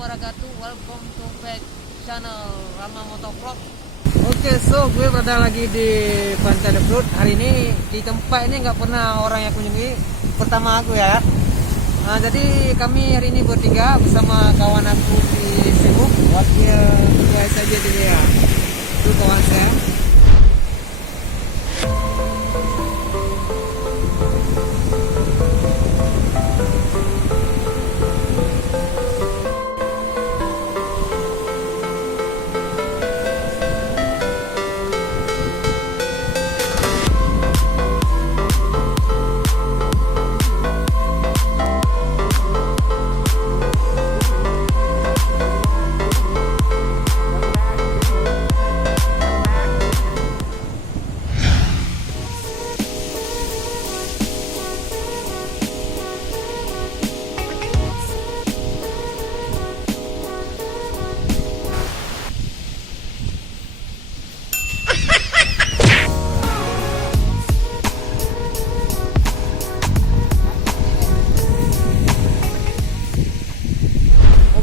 wabarakatuh. Welcome to back channel Rama Motovlog. Oke, so gue berada lagi di Pantai Deplut. Hari ini di tempat ini nggak pernah orang yang kunjungi, pertama aku ya. Nah, jadi kami hari ini bertiga bersama kawan aku di Sibuk, wakil ketua saja dia ya. Itu kawan saya.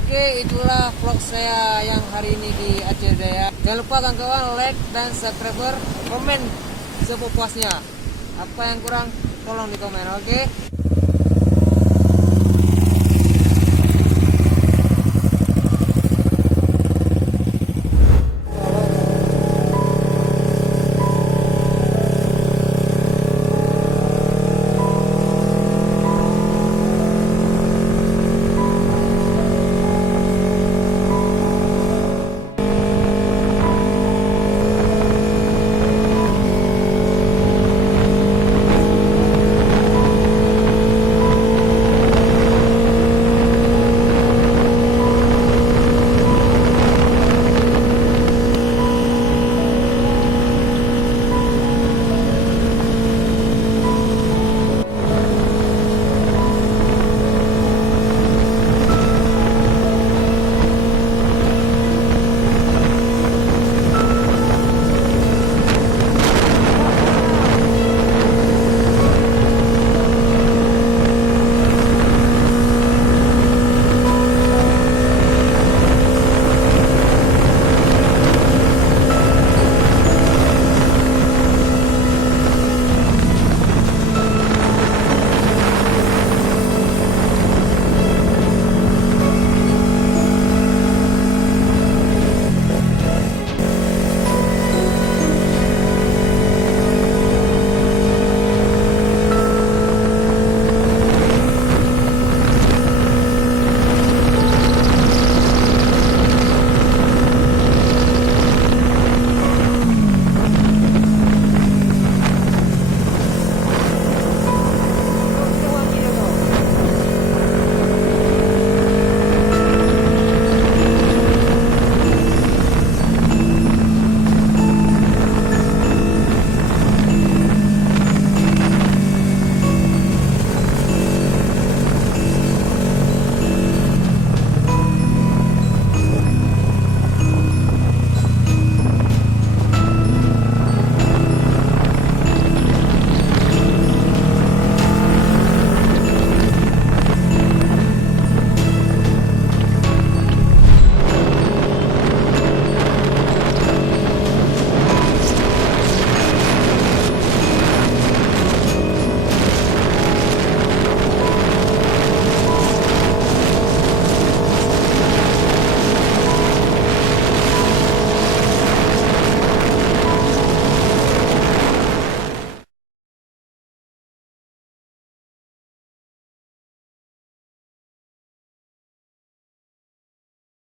Oke, itulah vlog saya yang hari ini di Aceh Jaya. Jangan lupa kawan-kawan like dan subscriber, komen sepuasnya. Apa yang kurang tolong di komen, oke?